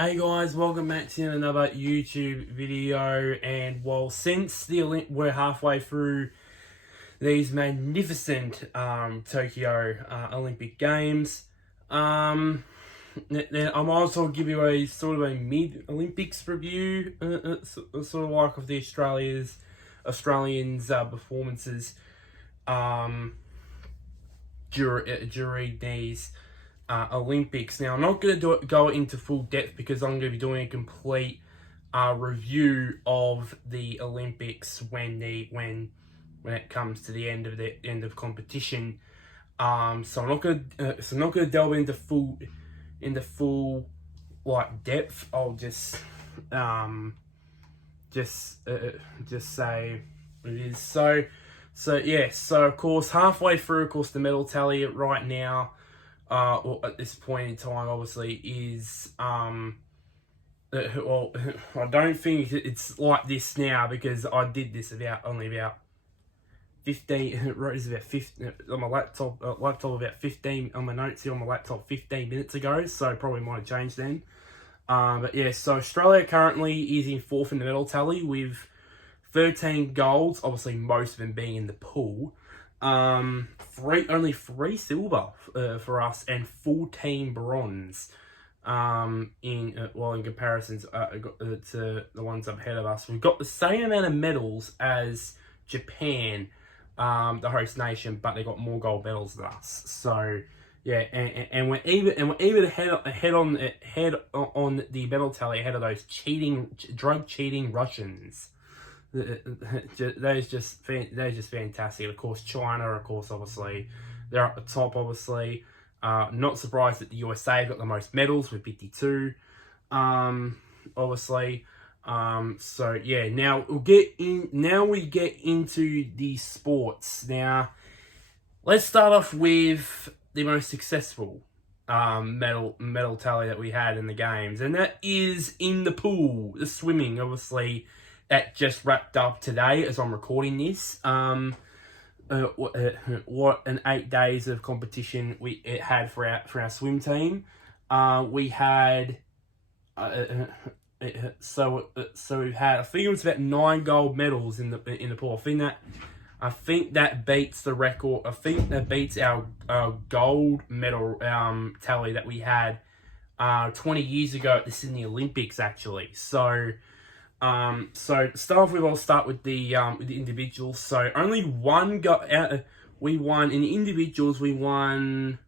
Hey guys, welcome back to another YouTube video. And well, since we're halfway through these magnificent Tokyo Olympic Games, then I might also give you a sort of a mid-Olympics review, sort of like of the Australians performances during these Olympics. Now, I'm not going to go into full depth because I'm going to be doing a complete review of the Olympics when it comes to the end of competition. So I'm not going to delve into full like depth. I'll just say it is. So yeah. So of course, halfway through, of course, the medal tally right now. Well, at this point in time, obviously, is well, I don't think it's like this now because I did this only about 15. Wrote this about 15 on my laptop about 15 on my notes here on my laptop 15 minutes ago. So probably might have changed then. But yeah, so Australia currently is in fourth in the medal tally with 13 golds. Obviously, most of them being in the pool. Only 3 silver for us and 14 bronze in comparisons to the ones up ahead of us. We've got the same amount of medals as Japan, the host nation, but they got more gold medals than us. So yeah, and we're even ahead on the medal tally ahead of those drug cheating Russians. That is just fantastic. Of course, China, obviously, they're at the top. Obviously, not surprised that the USA got the most medals with 52. Obviously, so yeah. Now we get into the sports. Now, let's start off with the most successful medal tally that we had in the games, and that is in the pool, the swimming, obviously. That just wrapped up today as I'm recording this. What an 8 days of competition it had for our swim team. We had so we've had, I think it was about 9 gold medals in the pool. I think that beats the record. I think that beats our gold medal tally that we had 20 years ago at the Sydney Olympics, actually. So to start off with, I'll start with the individuals. So only one got out. We won in the individuals. We won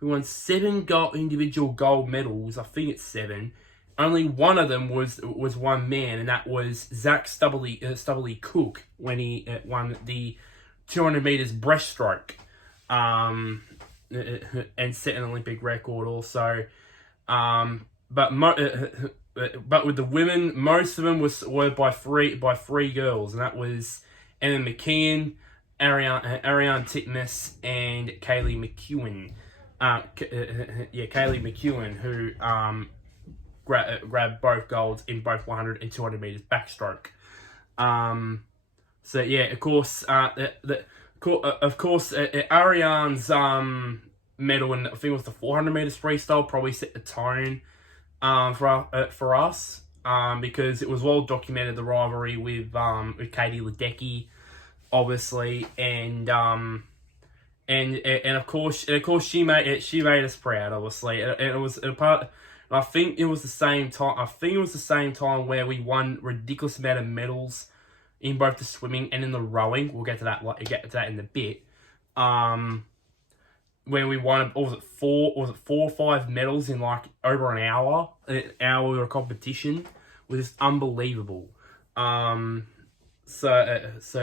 7 individual gold medals. I think it's 7. Only one of them was one man, and that was Zach Stubblety Cook when he won the 200 meters breaststroke, and set an Olympic record also. But with the women, most of them were by three girls, and that was Emma McKeon, Ariane Titmus, and Kaylee McEwen. Kaylee McEwen, who grabbed both golds in both 100 and 200 meters backstroke. So yeah, of course, Ariane's medal in, I think it was the 400 meters freestyle, probably set the tone for us, because it was well documented, the rivalry with Katie Ledecky, obviously, and of course she made us proud, obviously. It was a part. I think it was the same time where we won ridiculous amount of medals in both the swimming and in the rowing. We'll get to that in a bit. When we won, was it 4 or 5 medals in like over an hour of competition, was just unbelievable. So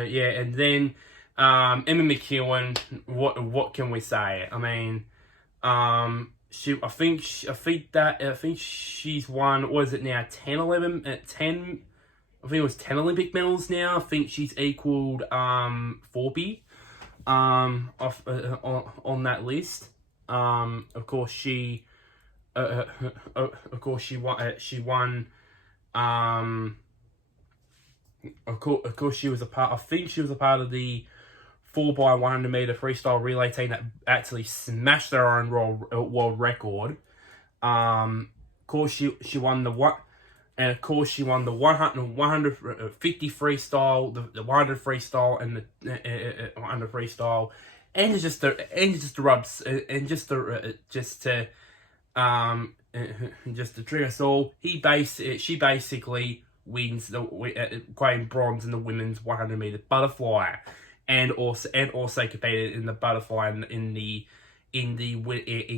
yeah, and then Emma McEwen, what can we say? I mean, I think she's won, what is it now, 10 10, I think it was 10 Olympic medals now. I think she's equaled Forby on that list. Of course she won. Of course she was a part. I think she was a part of the 4x100 meter freestyle relay team that actually smashed their own world record. Of course, she won the what. And of course, she won the 150 freestyle, the 100 freestyle, and the 100 freestyle, and just the rubs, and just to just to trick us all. She basically wins claimed bronze in the women's 100 meter butterfly, and also competed in the butterfly in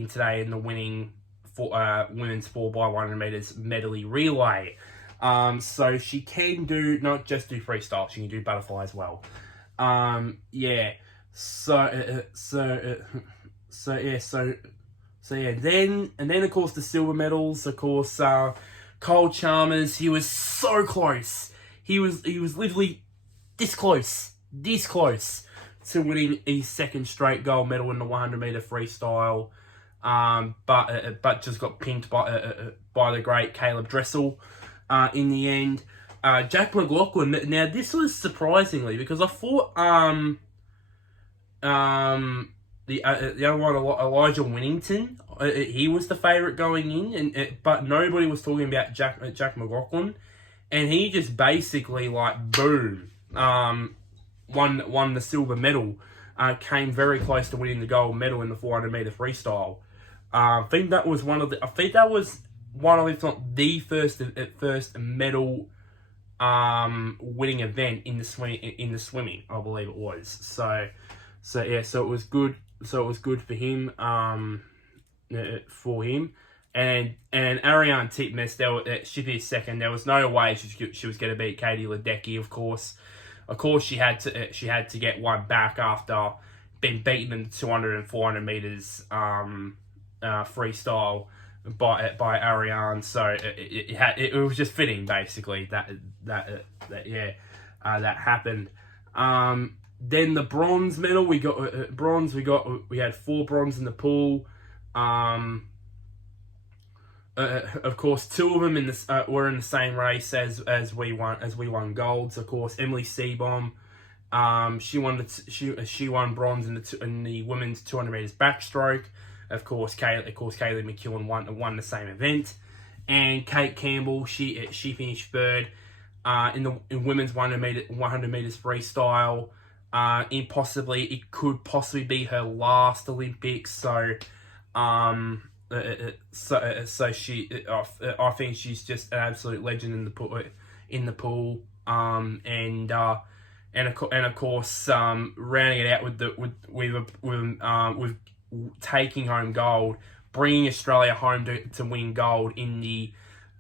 today in the winning for women's 4x100 meters medley relay. So she can not just do freestyle, she can do butterfly as well. Yeah. So yeah. Then of course the silver medals. Of course, Cole Chalmers. He was so close. He was literally this close to winning his second straight gold medal in the 100 meter freestyle. But just got pinked by the great Caleb Dressel in the end. Jack McLaughlin. Now this was surprisingly, because I thought the other one, Elijah Winnington, he was the favourite going in, but nobody was talking about Jack McLaughlin, and he just basically boom, won the silver medal. Came very close to winning the gold medal in the 400 meter freestyle. I think that was one of, if not the first medal winning event in the swimming, I believe it was. So it was good. So it was good for him. And Ariane Titmus, she'd be second. There was no way she was going to beat Katie Ledecky. Of course, she had to get one back after being beaten in the 200 and 400 meters freestyle by Ariane. So it was just fitting, basically, that happened. Then the bronze medal, we had 4 bronze in the pool. Of course, 2 of them were in the same race as we won golds. Of course, Emily Seebohm, she won bronze in the women's 200 meters backstroke. Of course, Kaylee McEwen won the same event, and Kate Campbell, she finished third in women's 100 meters freestyle. It could possibly be her last Olympics. So she, I think she's just an absolute legend in the pool. And of course, rounding it out with taking home gold, bringing Australia home to win gold in the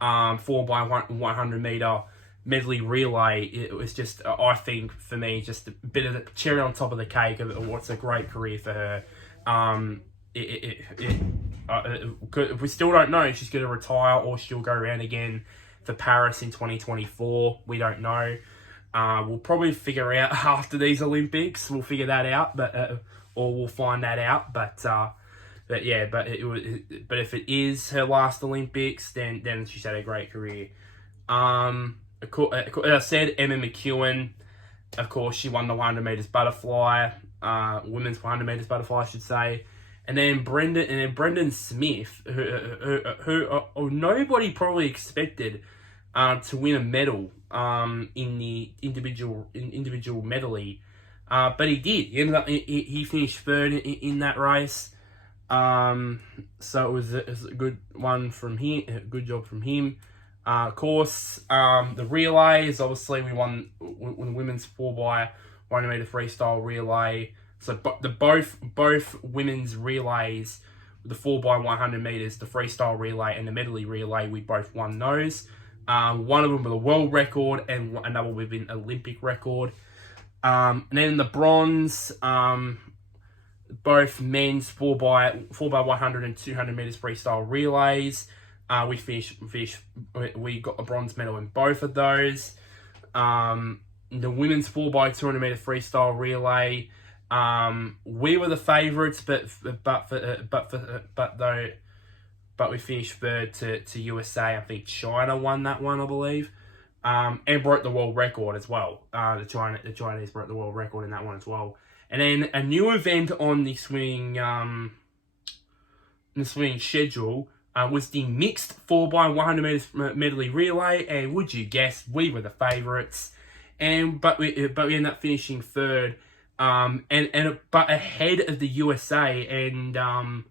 4x100 meter medley relay. It was just, I think, for me, just a bit of the cherry on top of the cake of what's a great career for her. We still don't know if she's going to retire or she'll go around again for Paris in 2024. We don't know. We'll probably figure out after these Olympics. We'll figure that out, or we'll find that out. But if it is her last Olympics, then she's had a great career. As I said, Emma McEwen, of course, she won the 100 meters butterfly, women's 100 meters butterfly, I should say. And then Brendan Smith, who nobody probably expected to win a medal in the individual medley, but he did. He finished third in that race. So it was a good one from him. A good job from him. Of course, the relays, obviously we won the women's 4x100 meter freestyle relay. So both women's relays, the 4x100 meters, the freestyle relay and the medley relay, we both won those. One of them with a world record and another with an Olympic record. And then the bronze, both men's 4x100 and 200 meters freestyle relays. We got a bronze medal in both of those. The women's 4x200 meter freestyle relay, we were the favourites, but we finished third to USA. I think China won that one, I believe, and broke the world record as well. The Chinese broke the world record in that one as well. And then a new event on the swimming schedule. was the mixed 4x100 meters medley relay, and would you guess, we were the favourites, but we ended up finishing third, but ahead of the USA, and Emma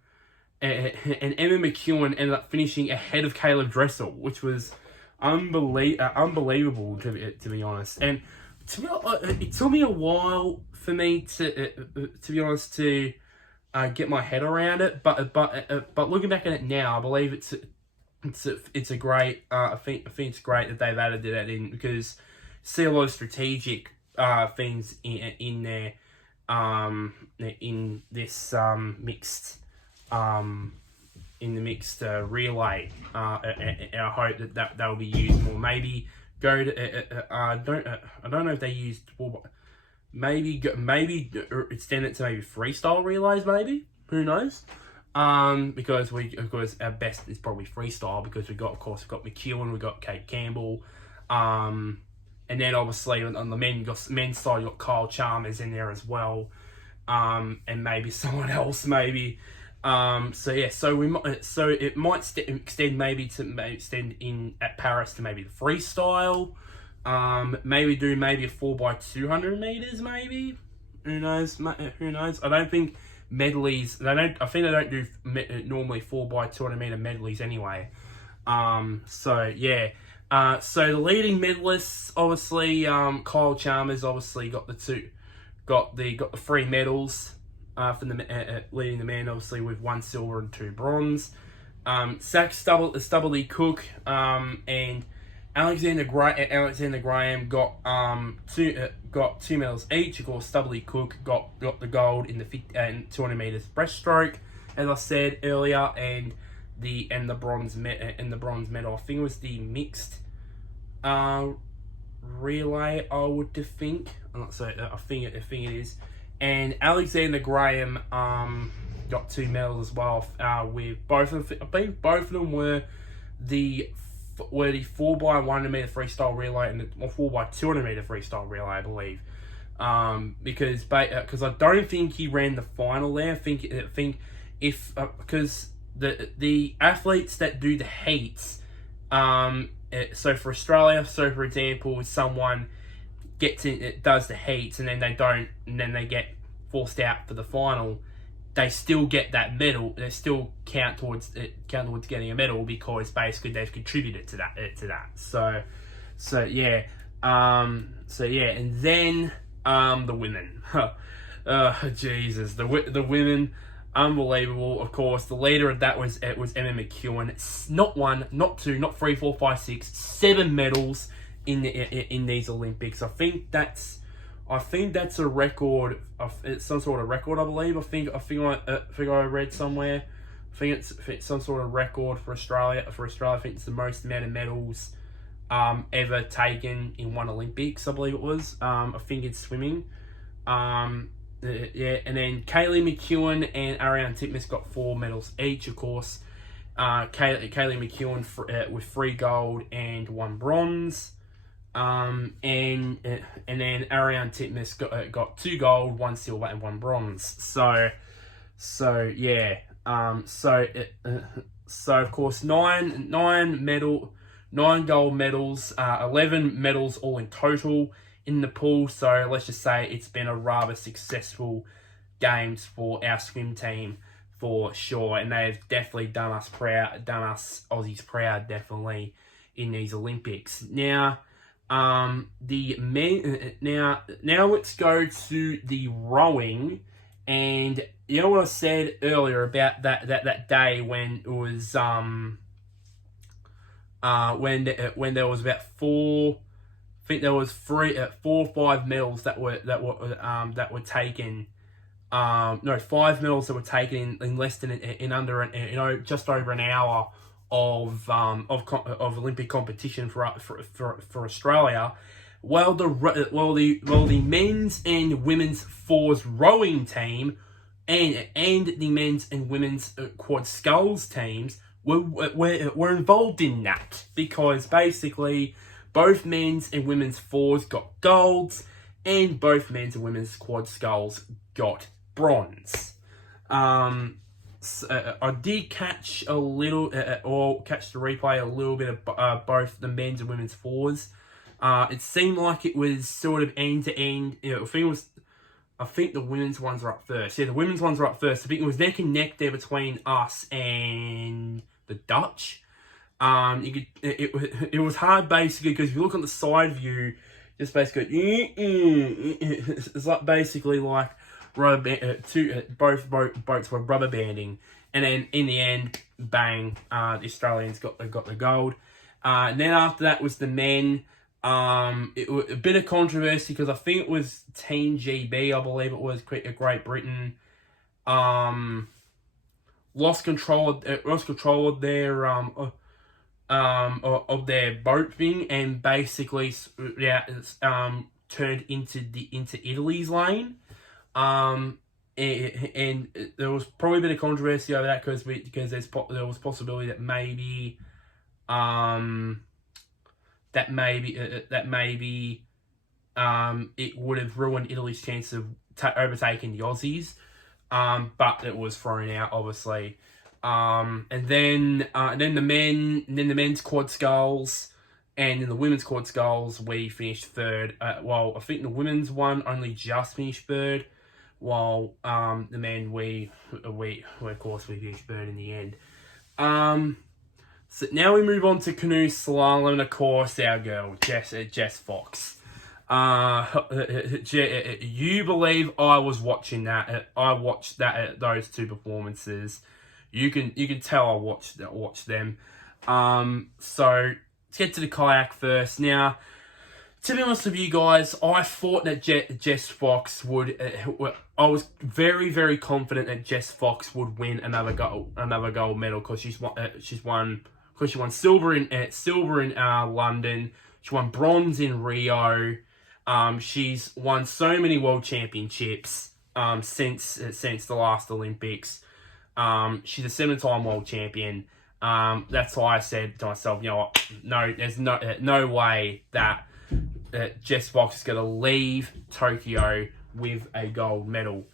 McEwen ended up finishing ahead of Caleb Dressel, which was unbelievable to be honest. And it took me a while for me to be honest to get my head around it, but looking back at it now, I believe it's a great. I think it's great that they've added that in, because see a lot of strategic things in there in this mixed relay, and I hope that will be used more. Maybe go to I don't know if they used, maybe extend it to maybe freestyle relays, maybe, who knows, because our best is probably freestyle, because we've got McEwen, we've got Kate Campbell, and then obviously on the men's side you've got Kyle Chalmers in there as well, and maybe someone else, maybe. So it might extend in at Paris to maybe the freestyle. Maybe do a 4x200 meters, maybe. Who knows? I don't think medleys. I think they don't do normally 4x200 meter medleys anyway. So yeah. So the leading medalists, obviously, Kyle Chalmers obviously got the 3 medals. For the leading the men, obviously, with 1 silver and 2 bronze. Zach Stubblety Cook and Alexander Graham got 2 medals each. Of course, Stubblety Cook got the gold in the 200 meters breaststroke, as I said earlier, and the bronze medal. I think it was the mixed relay. I would think. I'm not saying. I think it is. And Alexander Graham got 2 medals as well. With both of them, I think both of them were the 4x100 meter freestyle relay and the 4x200 meter freestyle relay, I believe. Because I don't think he ran the final there. I think if because the athletes that do the heats, so for Australia, for example, someone does the heats and then they get forced out for the final, they still get that medal. They still count towards getting a medal, because basically they've contributed to that. So yeah, and then the women. Jesus, the women, unbelievable. Of course, the leader of that was Emma McEwen. Not 1, not 2, not 3, 4, 5, 6, 7 medals in these Olympics. I think that's a record. It's some sort of record, I believe. I think I read somewhere. I think it's some sort of record for Australia. I think it's the most amount of medals ever taken in one Olympics, I believe it was. I think it's swimming. Yeah, and then Kaylee McEwen and Ariarne Titmus got 4 medals each, of course. Kaylee McEwen with 3 gold and 1 bronze. And then Ariarne Titmus got 2 gold, 1 silver, and 1 bronze. So yeah. So of course 9 gold medals, 11 medals all in total in the pool. So let's just say it's been a rather successful games for our swim team for sure, and they've definitely done us Aussies proud, definitely, in these Olympics. Now, the men. Now let's go to the rowing, and you know what I said earlier about that day when it was when there was about 4. I think there was 4 or 5 medals that were taken. No, 5 medals that were taken in less than under just over an hour of Olympic competition for Australia. Well, the men's and women's fours rowing team and the men's and women's quad sculls teams were involved in that, because basically both men's and women's fours got golds and both men's and women's quad sculls got bronze. I did catch a little, or catch the replay a little bit of both the men's and women's fours. It seemed like it was sort of end to end. I think the women's ones were up first. Yeah, the women's ones were up first. I think it was neck and neck there between us and the Dutch. It was hard basically because if you look on the side view, just basically it's like basically like both boats were rubber banding, and then in the end, bang, the Australians got the gold. And then after that was the men. It was a bit of controversy because I think it was Team GB, I believe it was Great Britain, lost control of their of their boat thing and basically turned into Italy's lane. And there was probably a bit of controversy over that because there was possibility that maybe it would have ruined Italy's chance of overtaking the Aussies, but it was thrown out obviously. And then the men's quad sculls, and in the women's quad sculls we finished third. Well, I think the women's one only just finished third, while the men we of course we finished third in the end. So now we move on to canoe slalom, and of course our girl Jess Fox. You believe I was watching that? I watched those two performances. You can tell I watched them. So let's get to the kayak first. Now, to be honest with you guys, I thought that Jess Fox would. I was very, very confident that Jess Fox would win another gold medal because she won silver in London. She won bronze in Rio. She's won so many world championships since the last Olympics. She's a 7-time world champion. That's why I said to myself, you know what? No, there's no way that Jess Fox is going to leave Tokyo with a gold medal.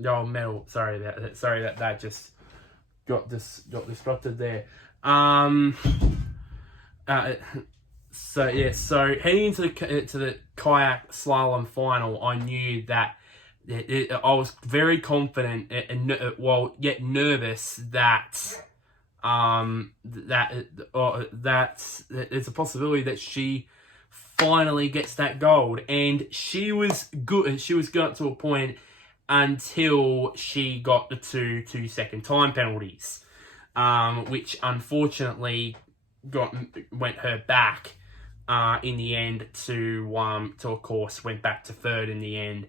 Gold medal. Sorry that just got disrupted there. So heading into the kayak slalom final, I knew that I was very confident and yet nervous that there's a possibility that she finally gets that gold, and she was good. She was good to a point until she got the two 2-second time penalties, which unfortunately went her back in the end to of course went back to third in the end,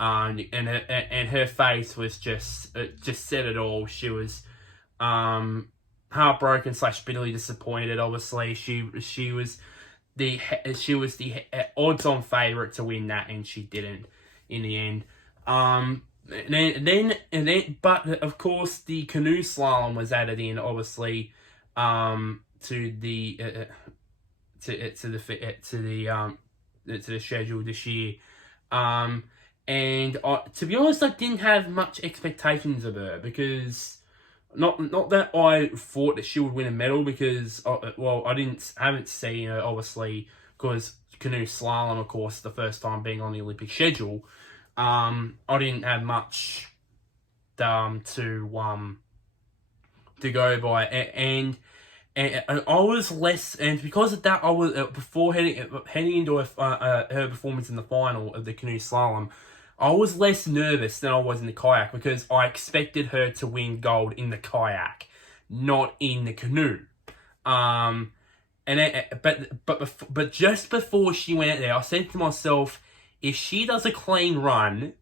and her face was just said it all. She was heartbroken / bitterly disappointed. Obviously, she was the odds-on favourite to win that, and she didn't in the end. But of course, the canoe slalom was added in, obviously, to the schedule this year. And to be honest, I didn't have much expectations of her because not that I thought that she would win a medal because I haven't seen her obviously because canoe slalom, of course, the first time being on the Olympic schedule. I didn't have much to go by, and I was less, and because of that, I was before heading into her performance in the final of the canoe slalom, I was less nervous than I was in the kayak because I expected her to win gold in the kayak, not in the canoe. But just before she went out there, I said to myself, if she does a clean run,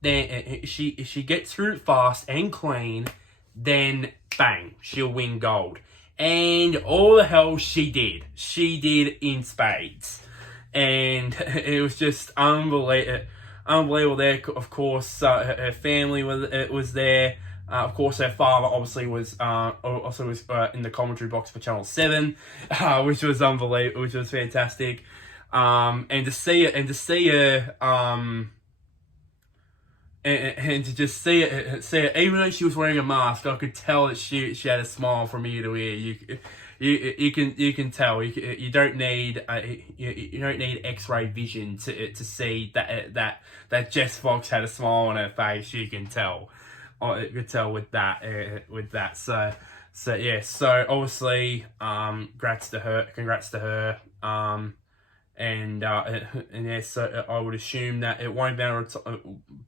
then if she gets through it fast and clean, then bang, she'll win gold. And all the hell she did. She did in spades. And it was just unbelievable there. Of course, her family was there. Of course, her father obviously was in the commentary box for Channel 7, which was unbelievable, which was fantastic. And to see her and to just see it, even though she was wearing a mask, I could tell that she had a smile from ear to ear. You can tell. You don't need you don't need X-ray vision to see that Jess Fox had a smile on her face. You can tell. I could tell with that. So yeah. So obviously, congrats to her. And yeah, so I would assume that it won't be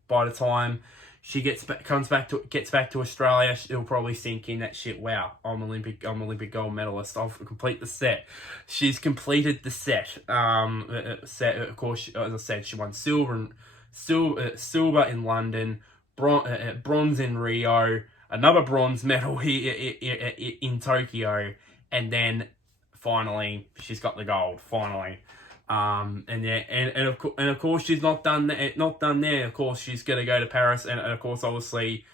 by the time she gets back to Australia. She'll probably think in that shit. Wow, I'm Olympic gold medalist. I've completed the set. She's completed the set. Of course, as I said, she won silver in London, bronze in Rio, another bronze medal here in Tokyo, and then finally she's got the gold. Finally. And of course she's not done there. Of course she's gonna go to Paris, and of course obviously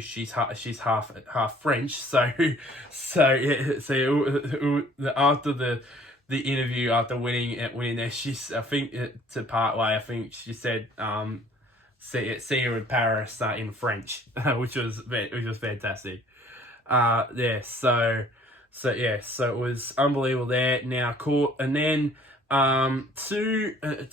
she's half French. So after the interview, after winning there, she's, I think, to part way, I think she said see you in Paris in French, which was fantastic. Yeah, so it was unbelievable there. Now, and then to a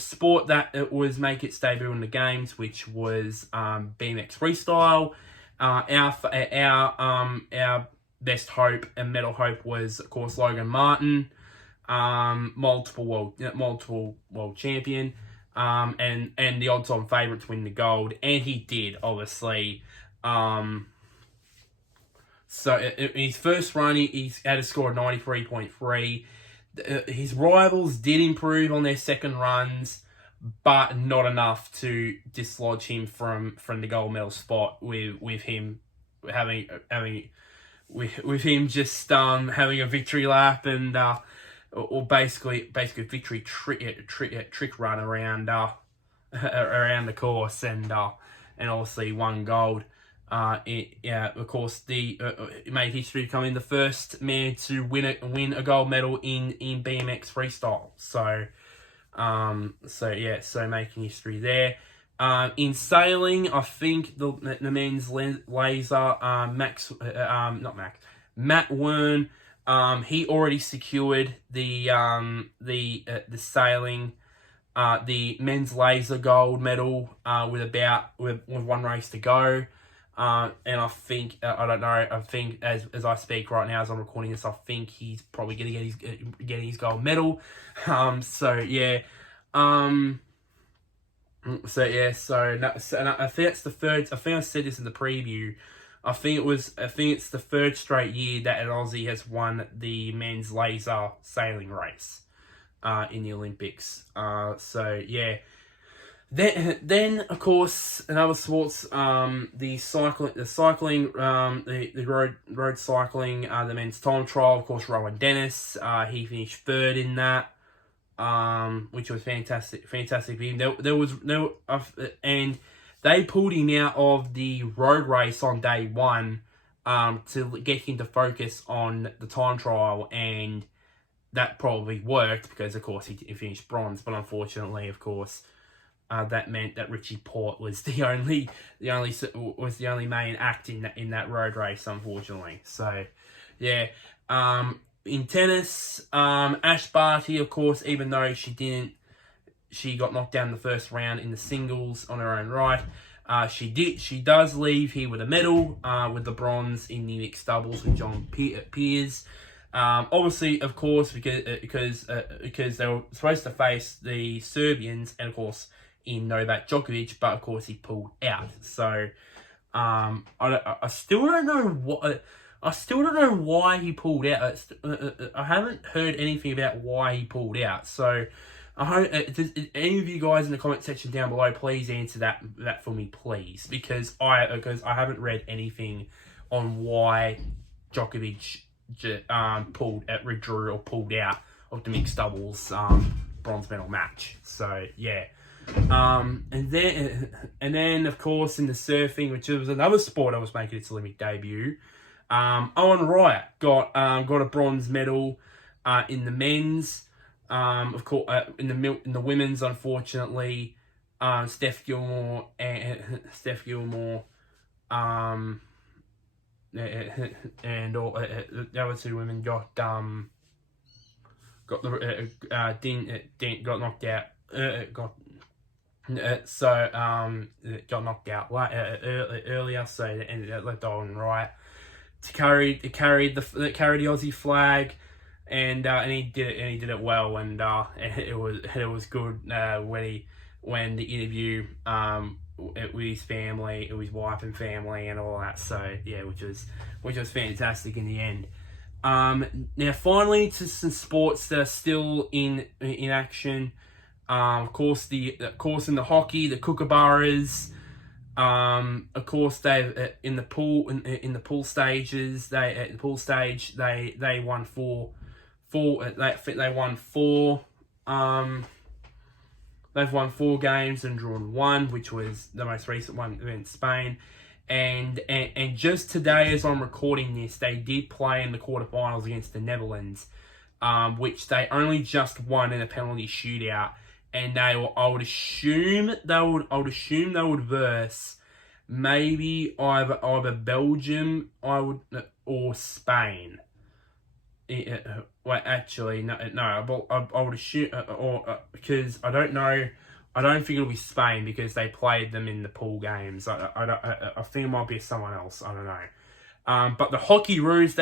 sport that it was make its debut in the games, which was BMX freestyle. Our best hope and medal hope was, of course, Logan Martin, multiple world champion, and the odds-on favourite to win the gold, and he did, obviously. So in his first run, he had a score of 93.3. His rivals did improve on their second runs, but not enough to dislodge him from the gold medal spot. With him having just having a victory lap and or basically victory trick run around around the course, and obviously won gold. Of course, it made history becoming the first man to win a gold medal in BMX freestyle. So making history there. In sailing, I think the men's laser, Matt Wern, he already secured the sailing, the men's laser gold medal with one race to go. And I think, I don't know, I think as I speak right now, as I'm recording this, I think he's probably going to getting his gold medal. So I think it's the third, I think I said this in the preview, I think it's the third straight year that an Aussie has won the men's laser sailing race, in the Olympics. Then of course, in other sports, the cycling, the road cycling, the men's time trial. Of course, Rowan Dennis, he finished third in that, which was fantastic for him. And they pulled him out of the road race on day one, to get him to focus on the time trial, and that probably worked because, of course, he finished bronze. But unfortunately, of course, that meant that Richie Port was the only main act in that road race, unfortunately. So, yeah. In tennis, Ash Barty, of course, even though she got knocked down in the first round in the singles on her own right, she does leave here with a medal, with the bronze in the mixed doubles with John Peers. Obviously, of course, because they were supposed to face the Serbians, and of course in Novak Djokovic, but of course he pulled out. So I still don't know why he pulled out. I haven't heard anything about why he pulled out. So I hope any of you guys in the comment section down below, please answer that for me, please, because I haven't read anything on why Djokovic withdrew or pulled out of the mixed doubles bronze medal match. So yeah. And then of course in the surfing, which was another sport I was making its Olympic debut, Owen Wright got a bronze medal in the men's. Of course, in the women's, unfortunately, Steph Gilmore, and all the other two women got knocked out. Got knocked out earlier, so they ended up left on right to carry the Aussie flag, and he did it well, and it was good when the interview with his family, with his wife and family, and all that. So yeah, which was fantastic in the end. Now finally to some sports that are still in action. Of course in the hockey, the Kookaburras. Of course they in the pool stages. They won four. They've won 4 games and drawn 1, which was the most recent one in Spain. And just today, as I'm recording this, they did play in the quarterfinals against the Netherlands, which they only just won in a penalty shootout. And I would assume they would verse maybe either Belgium or Spain. Well, actually, no. I would assume, because I don't know. I don't think it'll be Spain because they played them in the pool games. I think it might be someone else. I don't know. But the Hockeyroos,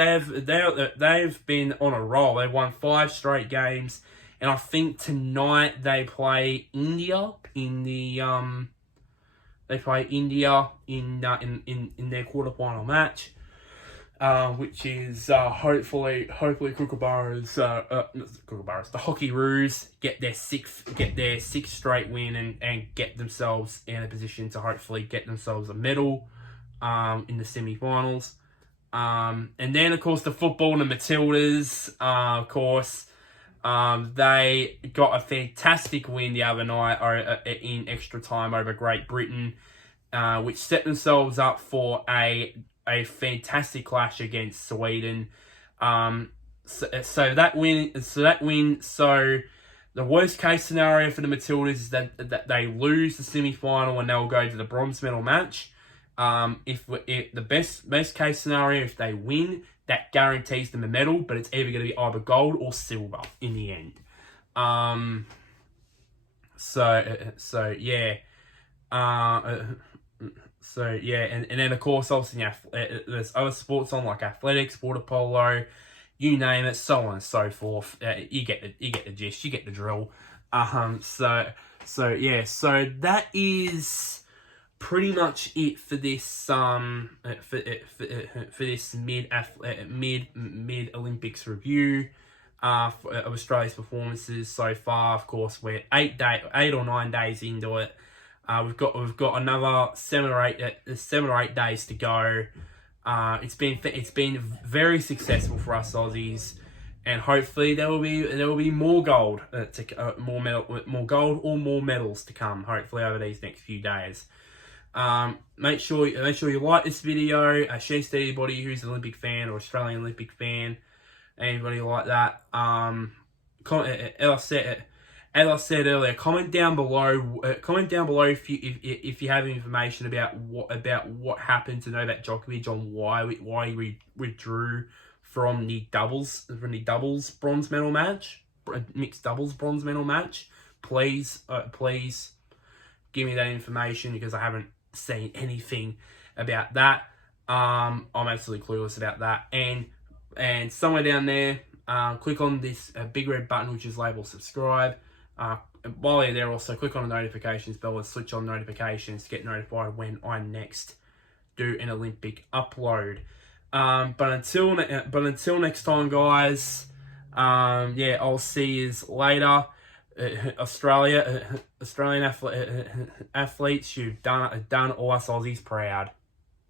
they've been on a roll. They've won 5 straight games, and I think tonight they play India in the They play India in their quarterfinal match. Which is hopefully Kookaburras, the Hockeyroos get their sixth straight win and get themselves in a position to hopefully get themselves a medal in the semi-finals. And then of course the football and the Matildas, of course, they got a fantastic win the other night in extra time over Great Britain, which set themselves up for a fantastic clash against Sweden. So the worst case scenario for the Matildas is that they lose the semi-final and they'll go to the bronze medal match. If the best case scenario, if they win, that guarantees them a medal, but it's either going to be either gold or silver in the end. And then of course, obviously, there's other sports on like athletics, water polo, you name it, so on and so forth. You get the gist, you get the drill. So that is pretty much it for this for this mid Olympics review of Australia's performances so far. Of course, we're 8 or 9 days into it. We've got another 7 or 8 days to go. It's been very successful for us Aussies, and hopefully there will be more gold more gold or more medals to come. Hopefully over these next few days. Make sure you like this video. Share to anybody who's an Olympic fan or Australian Olympic fan, anybody like that. As I said earlier, comment down below if you have information about what happened to Novak Djokovic on why he withdrew from the doubles bronze medal match, mixed doubles bronze medal match. Please give me that information because I haven't seen anything about that. I'm absolutely clueless about that. And somewhere down there, click on this big red button which is labeled subscribe. While you're there, also click on the notifications bell and switch on notifications to get notified when I next do an Olympic upload. But until next time, guys. I'll see you later. Australian athletes, you've done all us Aussies proud.